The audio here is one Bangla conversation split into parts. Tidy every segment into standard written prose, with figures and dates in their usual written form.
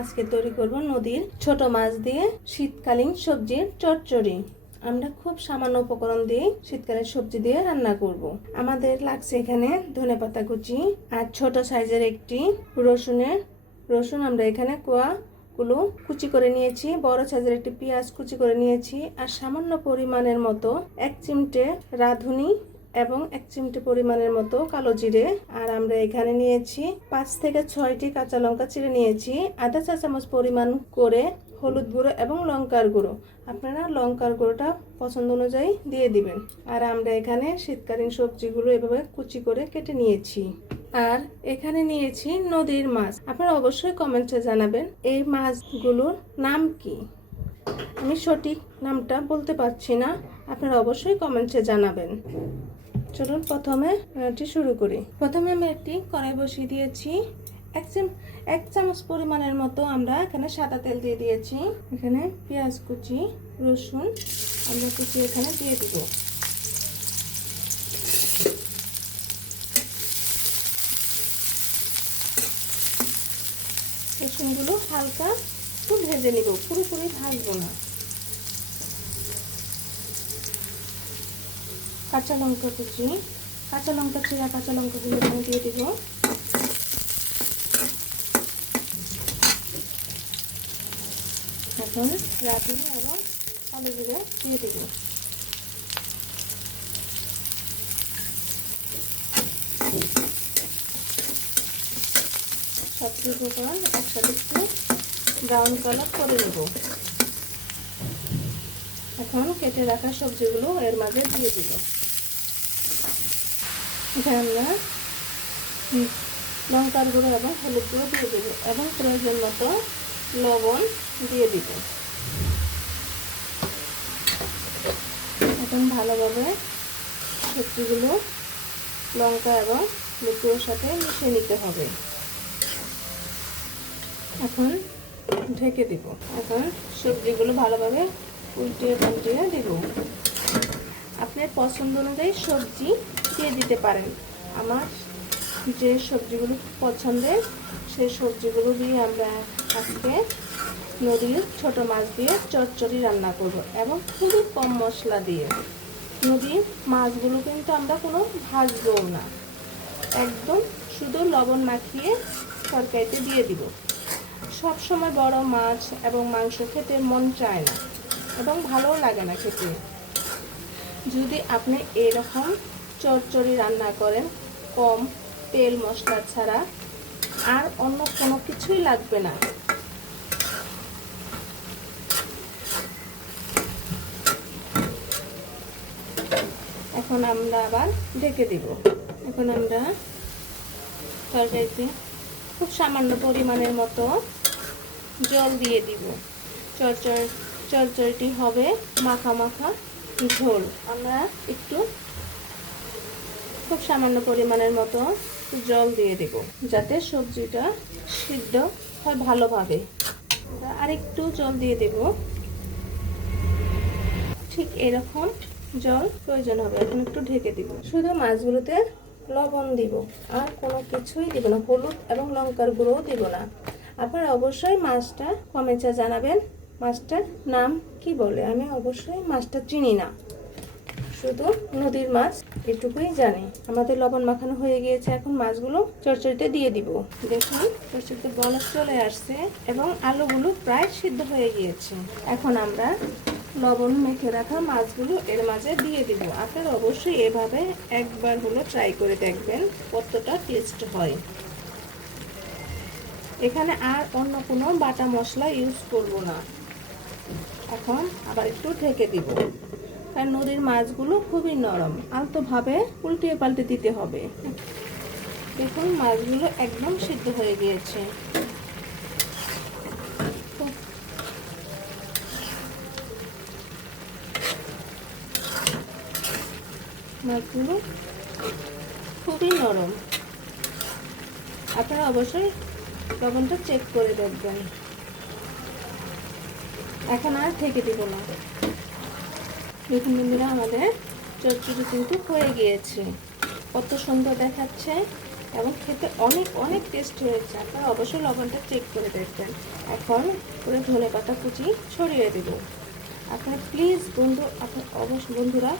আজকে তৈরি করব নদীর ছোট মাছ দিয়ে শীতকালীন সবজির চচ্চড়ি। আমরা খুব সামান্য উপকরণ দিয়ে শীতকালীন সবজি দিয়ে রান্না করব। আমাদের লাগছে এখানে ধনেপাতা কুচি আর ছোট সাইজের একটি রসুন আমরা এখানে গুলো কুচি করে নিয়েছি। বড় সাইজের একটি পেঁয়াজ কুচি করে নিয়েছি আর সামান্য পরিমাণের মতো 1 চিমটে রাঁধুনি এবং 1 চিমটে পরিমাণের মতো কালো জিরে। আর আমরা এখানে নিয়েছি 5 থেকে 6টি কাঁচা লঙ্কা চিড়ে নিয়েছি। আধা চা চামচ পরিমাণ করে হলুদ গুঁড়ো এবং লঙ্কার গুঁড়ো, আপনারা লঙ্কার গুঁড়োটা পছন্দ অনুযায়ী দিয়ে দিবেন। আর আমরা এখানে শীতকালীন সবজিগুলো এভাবে কুচি করে কেটে নিয়েছি। আর এখানে নিয়েছি নদীর মাছ। আপনারা অবশ্যই কমেন্টে জানাবেন এই মাছগুলোর নাম কি। আমি সঠিক নামটা বলতে পারছি না, আপনারা অবশ্যই কমেন্টে জানাবেন। চলুন প্রথমে রান্নাটি শুরু করি। প্রথমে আমি একটি কড়াই বসিয়ে দিয়েছি। 1 চামচ পরিমাণের মতো আমরা এখানে সাদা তেল দিয়ে দিয়েছি। এখানে পেঁয়াজ কুচি, রসুন আমরা কুচি এখানে দিয়ে দিব। রসুনগুলো হালকা একটু ভেজে নিব, পুরোপুরি ভাজবো না। কাঁচা লঙ্কা কুচি, কাঁচা লঙ্কা ছিঁড়া কাঁচা লঙ্কাগুলো এখানে দিয়ে দিব। এখন রাঁধুনি এবং কালো জিরে দিয়ে দিব। সবজি উপকরণ একসাথে একটু ব্রাউন কালার করে নেব। এখন কেটে রাখা সবজিগুলো এর মাঝে দিয়ে দিব। এখানে আমরা লঙ্কার গুঁড়ো এবং হলুদ গুঁড়ো দিয়ে দেব এবং প্রয়োজন মতো লবণ দিয়ে দিব। এখন ভালোভাবে সবজিগুলো লঙ্কা এবং হলুদ গুঁড়োর সাথে মিশিয়ে নিতে হবে। এখন ঢেকে দিব। এখন সবজিগুলো ভালোভাবে উল্টিয়ে পাল্টিয়ে দিব। আপনার পছন্দ অনুযায়ী সবজি দিয়ে দিতে পারেন। আমার যে সবজিগুলো পছন্দের সেই সবজিগুলো দিয়ে আমরা আজকে নদীর ছোট মাছ দিয়ে চচ্চড়ি রান্না করব এবং খুবই কম মশলা দিয়ে। নদীর মাছগুলো কিন্তু আমরা কোনো ভাজবো না, একদম শুধু লবণ মাখিয়ে তরকারিতে দিয়ে দিব। সব সময় বড় মাছ এবং মাংস খেতে মন চায় না এবং ভালোও লাগে না খেতে। যদি আপনি এরকম চচ্চড়ি রান্না করেন কম তেল মশলা ছাড়া, আর অন্য কোনো কিছুই লাগবে না। এখন আমরা আবার ঢেকে দিব। এখন আমরা তরকারিতে খুব সামান্য পরিমাণের মতো জল দিয়ে দিব। চচ্চড়িটি হবে মাখা মাখা ঝোল। আমরা একটু খুব সামান্য পরিমাণের মতো জল দিয়ে দেব যাতে সবজিটা সিদ্ধ হয় ভালোভাবে। আর একটু জল দিয়ে দেব, ঠিক এরকম জল প্রয়োজন হবে। এখন একটু ঢেকে দিব। শুধু মাছগুলোতে লবণ দিব, আর কোনো কিছুই দিব না। হলুদ এবং লঙ্কার গুঁড়োও দিব না। আপনারা অবশ্যই মাছটা কমেন্টে জানাবেন মাছটার নাম কি বলে। আমি অবশ্যই মাছটা চিনি না, শুধু নদীর মাছ এটুকুই জানি। আমাদের লবণ মাখানো হয়ে গিয়েছে। এখন মাছগুলো চচ্চড়িতে দিয়ে দিব। দেখুন চচ্চড়িতে বলক চলে আসছে এবং আলুগুলো প্রায় সিদ্ধ হয়ে গিয়েছে। এখন আমরা লবণ মেখে রাখা মাছগুলো এর মাঝে দিয়ে দিব। আপনারা অবশ্যই এভাবে একবার হলো ট্রাই করে দেখবেন কতটা টেস্ট হয়। এখানে আর অন্য কোনো বাটা মশলা ইউজ করব না। এখন আবার একটু ঢেকে দিব, কারণ নদীর মাছগুলো খুবই নরম। আলতোভাবে উল্টিয়ে পাল্টে দিতে হবে। দেখুন মাছগুলো একদম সিদ্ধ হয়ে গিয়েছে। মাছগুলো খুবই নরম। আপনারা অবশ্যই লবণটা চেক করে দেখবেন। এখন আর ঢেকে দিব না। দেখুন বন্ধুরা, আমাদের চচ্চড়ি কিন্তু হয়ে গিয়েছে। কত সুন্দর দেখাচ্ছে এবং খেতে অনেক অনেক টেস্ট হয়েছে। আপনারা অবশ্যই লবণটা চেক করে দেখবেন। এখন পুরো ধনেপাতা কুচি ছড়িয়ে দেব। আপনারা প্লিজ বন্ধুরা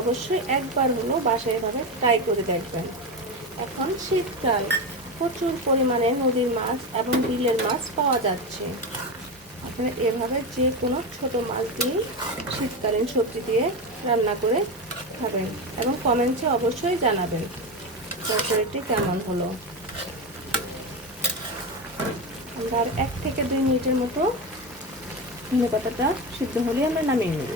অবশ্যই একবার হলেও বাসায় এভাবে ট্রাই করে দেখবেন। এখন শীতকাল, প্রচুর পরিমাণে নদীর মাছ এবং বিলের মাছ পাওয়া যাচ্ছে। আপনারা এভাবে যে কোনো ছোট মাছ দিয়ে শীতকালীন সবজি দিয়ে রান্না করে খাবেন এবং কমেন্টে অবশ্যই জানাবেন তরকারিটি কেমন হলো। আমরা আর 1 থেকে 2 মিনিটের মতো ধনেপাতাটা সিদ্ধ হলে আমরা নামিয়ে নেব।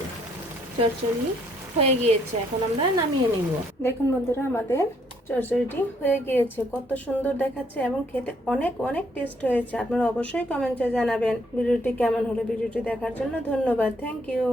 চচ্চড়ি হয়ে গিয়েছে, এখন আমরা নামিয়ে নিব। দেখুন বন্ধুরা, আমাদের চচ্চড়িটি হয়ে গিয়েছে, কত সুন্দর দেখাচ্ছে এবং খেতে অনেক অনেক টেস্ট হয়েছে। আপনারা অবশ্যই কমেন্টে জানাবেন ভিডিওটি কেমন হলো। ভিডিওটি দেখার জন্য ধন্যবাদ। Thank you.